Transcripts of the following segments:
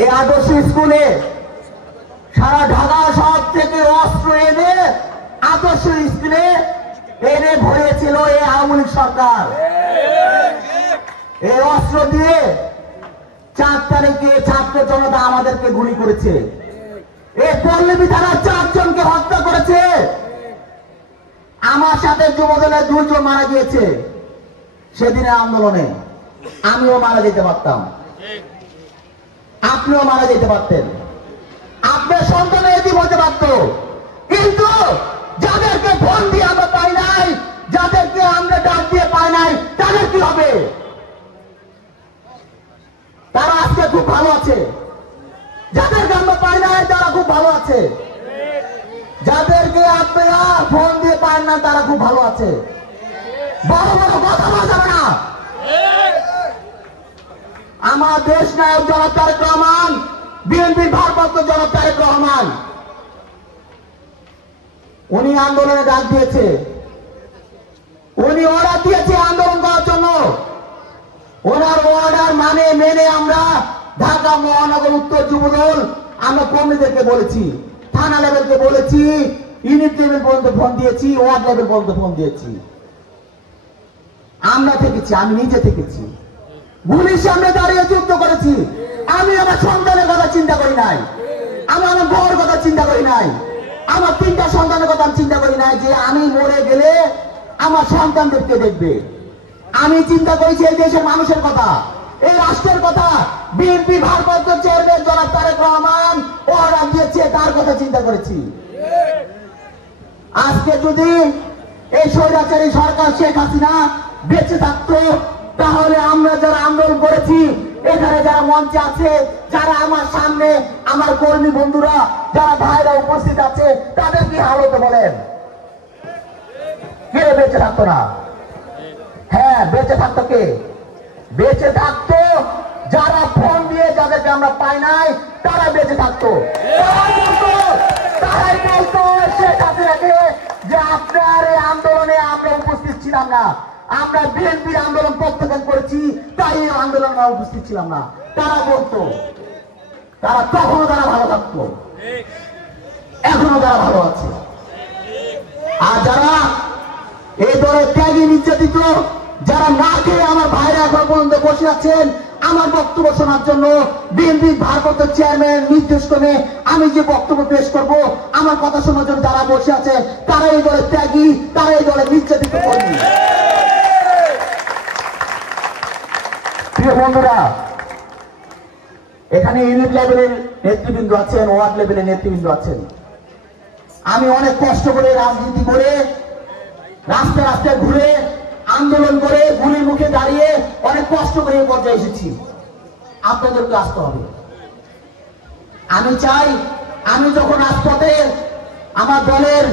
এই আদর্শ স্কুলে সারা ঢাকা শহর থেকে অস্ত্র এনে আদর্শ স্কুলে এনে ভরেছিল এই আওয়ামী লীগ সরকার। এই অস্ত্র দিয়ে 4 তারিখে ছাত্র জনতা আমাদেরকে গুলি করেছে। এই পল্লবী থানার 4 জনকে হত্যা করেছে। আমার সাথে যুবদলের 2 জন মারা গিয়েছে সেদিনের আন্দোলনে। আমিও মারা যেতে পারতাম, আপনিও মারা যেতে পারতেন, আপনার সন্তান এটি বলতে পারত। কিন্তু যাদেরকে ফোন দিয়ে আমরা পাই নাই, যাদেরকে আমরা ডাক দিয়ে পাই নাই, তাদের কি হবে? তারা আজকে খুব ভালো আছে। যাদেরকে আমরা পাই নাই তারা খুব ভালো আছে। যাদেরকে আপনারা ফোন দিয়ে পান না তারা খুব ভালো আছে। বড় বড় কথা বলা যাবে না। আমার দেশ নায়ক জনাব তারেক রহমান, বিএনপির ভারপ্রাপ্ত জনাব তারেক রহমান, উনি আন্দোলনে ডাক দিয়েছে, উনি অর্ডার দিয়েছে আন্দোলন করার জন্য। ওনার অর্ডার মেনে আমরা ঢাকা মহানগর উত্তর যুবদল আমরা কর্মীদেরকে বলেছি, থানা লেভেলকে বলেছি, ইউনিট লেভেল পর্যন্ত ফোন দিয়েছি, ওয়ার্ড লেভেল পর্যন্ত ফোন দিয়েছি। আমরা থেকেছি, আমি নিজে থেকেছি, গুলির সামনে দাঁড়িয়ে যুদ্ধ করেছি। আমি আমার সন্তানের কথা চিন্তা করি নাই, আমি আমার বউর কথা চিন্তা করি নাই, আমার 3টা সন্তানের কথা চিন্তা করি নাই যে আমি মরে গেলে আমার সন্তানদেরকে দেখবে। আমি চিন্তা করেছি এই দেশের মানুষের কথা, এই রাষ্ট্রের কথা। বিএনপি ভারপ্রাপ্ত চেয়ারম্যান জনাব তারেক রহমান অর্ডার দিয়েছে, তার কথা চিন্তা করেছি। আজকে যদি এই স্বৈরাচারী সরকার শেখ হাসিনা বেঁচে থাকতো, তাহলে আমরা যারা আন্দোলন করেছি, এখানে যারা মঞ্চে আছে, যারা আমার সামনে আমার কর্মী বন্ধুরা, যারা ভাইরা উপস্থিত আছে, তাদের কি হাল হতো বলেন? কে বেঁচে থাকতো না? হ্যাঁ, বেঁচে থাকতো কে? বেঁচে থাকতো যারা ফোন দিয়ে, যাদেরকে আমরা পাই নাই, তারা বেঁচে থাকতো। তারাই বলতো শেখ হাসিনাকে যে আপনার এই আন্দোলনে আমরা উপস্থিত ছিলাম না, আমরা বিএনপির আন্দোলন প্রত্যাখ্যান করেছি, তাই এই আন্দোলনে উপস্থিত ছিলাম না। তারা বলতো, তারা তখনও তারা ভালো থাকতো, এখনো তারা ভালো আছে। আর যারা এই দলের ত্যাগী নির্যাতিত, যারা না খেয়ে আমার ভাইরা এখন পর্যন্ত বসে আছেন আমার বক্তব্য শোনার জন্য, বিএনপি ভারপ্রাপ্ত চেয়ারম্যান নির্দেশ করে আমি যে বক্তব্য পেশ করব, আমার কথা শোনার জন্য যারা বসে আছে, তারা এই দলের ত্যাগী, তারা এই দলের নির্যাতিত কর্মী। প্রিয় বন্ধুরা, এখানে ইউনিট লেভেলের নেতৃবৃন্দ আছেন, ওয়ার্ড লেভেলের নেতৃবৃন্দ আছেন। আমি অনেক কষ্ট করে রাজনীতি করে, রাস্তায় রাস্তায় ঘুরে, আন্দোলন করে, গুলির মুখে দাঁড়িয়ে অনেক কষ্ট করে এই পর্যায়ে এসেছি। আপনাদেরকে আসতে হবে। আমি চাই, আমি যখন রাজপথে আমার দলের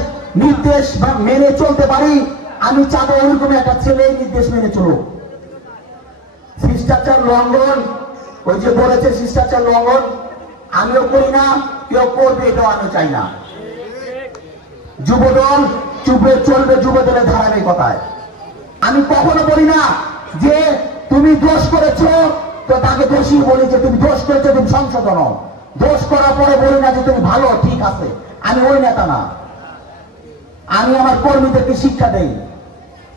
নির্দেশ মেনে চলতে পারি, আমি চাবো ওইরকম একটা ছেলে নির্দেশ মেনে চলুক। শিষ্টাচার লঙ্ঘন, ওই যে বলেছে শিষ্টাচার লঙ্ঘন, আমিও করি না, কেউ করবে এটাও আমি চাই না। যুবদল চুপে চলবে যুবদলের ধারাবাহিকতায়। আমি কখনো বলি না যে তুমি দোষ করেছো তো তাকে দোষী বলি যে তুমি দোষ করেছো, তুমি সংশোধন। দোষ করার পরে বলি না যে তুমি ভালো, ঠিক আছে। আমি ওই নেতা না। আমি আমার কর্মীদেরকে শিক্ষা দেই,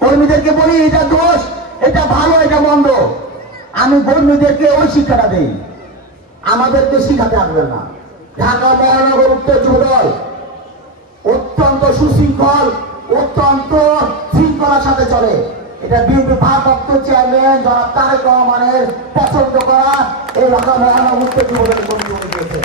কর্মীদেরকে বলি এটা দোষ, এটা ভালো, এটা মন্দ। আমি কর্মীদেরকে ওই শিক্ষাটা দেই, আমাদেরকে শিখাতে আসবেন না। ঢাকা মহানগর উত্তর যুবদল অত্যন্ত সুশৃঙ্খল, অত্যন্ত শৃঙ্খলার সাথে চলে। এটা বিএনপি ভারপ্রাপ্ত চেয়ারম্যান জনাব তারেক রহমানের পছন্দ করা এই ঢাকা মহানগর উত্তর যুবদলের কর্মী দিয়েছে।